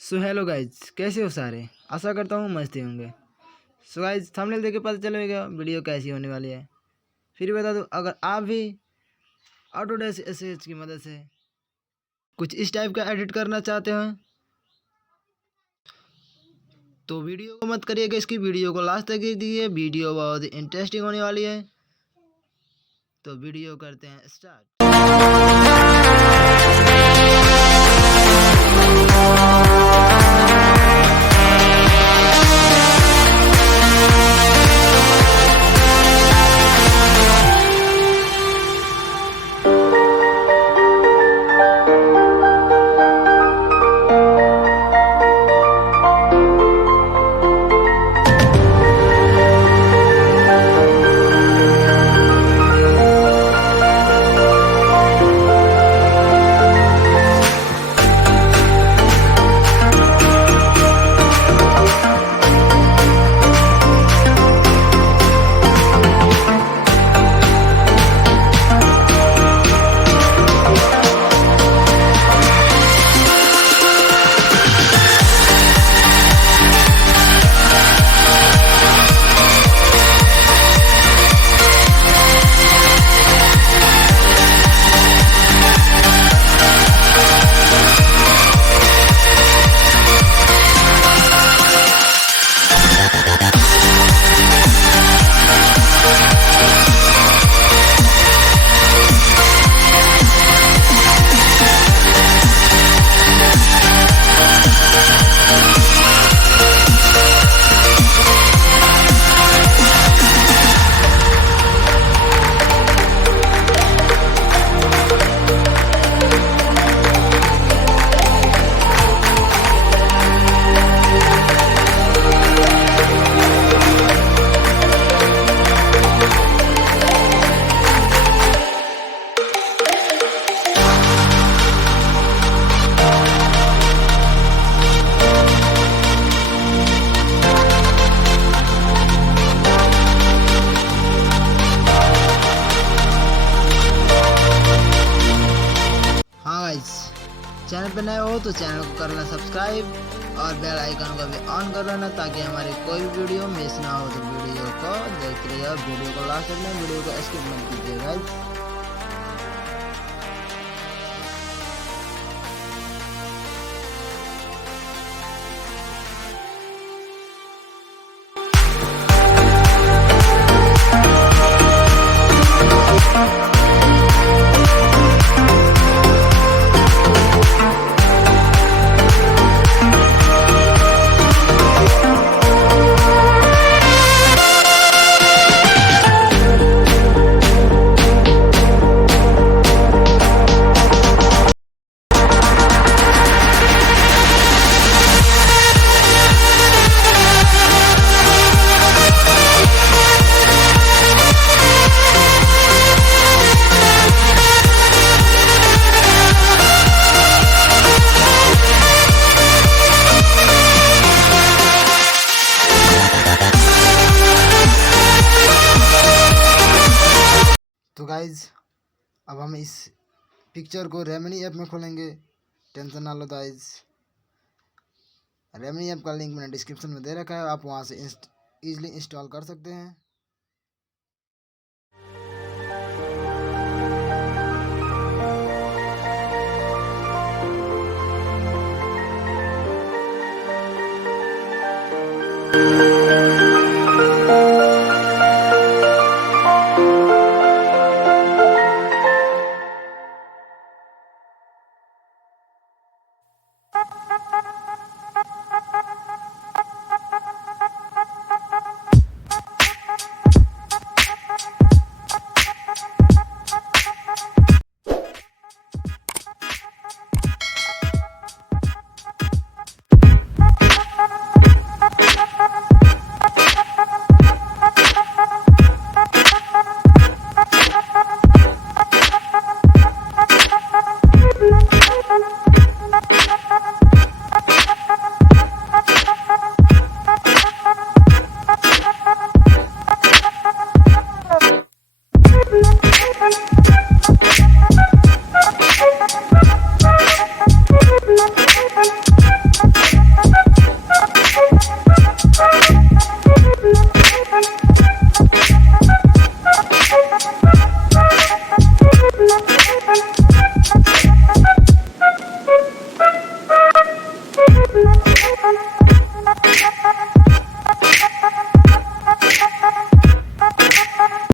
So hello guys, कैसे हो सारे। आशा करता हूँ मस्त ही होंगे। सो गाइज, थंबनेल देख के पता चलेगा वीडियो कैसी होने वाली है। फिर बता दूँ, अगर आप भी ऑटोडेस्क एसएच की मदद से कुछ इस टाइप का एडिट करना चाहते हो तो वीडियो को मत करिएगा, इसकी वीडियो को लास्ट तक देखिए। वीडियो बहुत ही इंटरेस्टिंग होने वाली है। तो वीडियो करते हैं स्टार्ट। चैनल पर नए हो तो चैनल को कर लेना सब्सक्राइब और बेल आइकन को भी ऑन कर लेना ताकि हमारी कोई भी वीडियो मिस ना हो। तो वीडियो को देखते रहिए, वीडियो को लास्ट तक में, वीडियो को स्किप मत कीजिएगा। तो गाइज, अब हम इस पिक्चर को रेमनी ऐप में खोलेंगे। टेंशन ना लो गाइज, रेमनी ऐप का लिंक मैंने डिस्क्रिप्शन में दे रखा है, आप वहां से इजीली इंस्टॉल कर सकते हैं।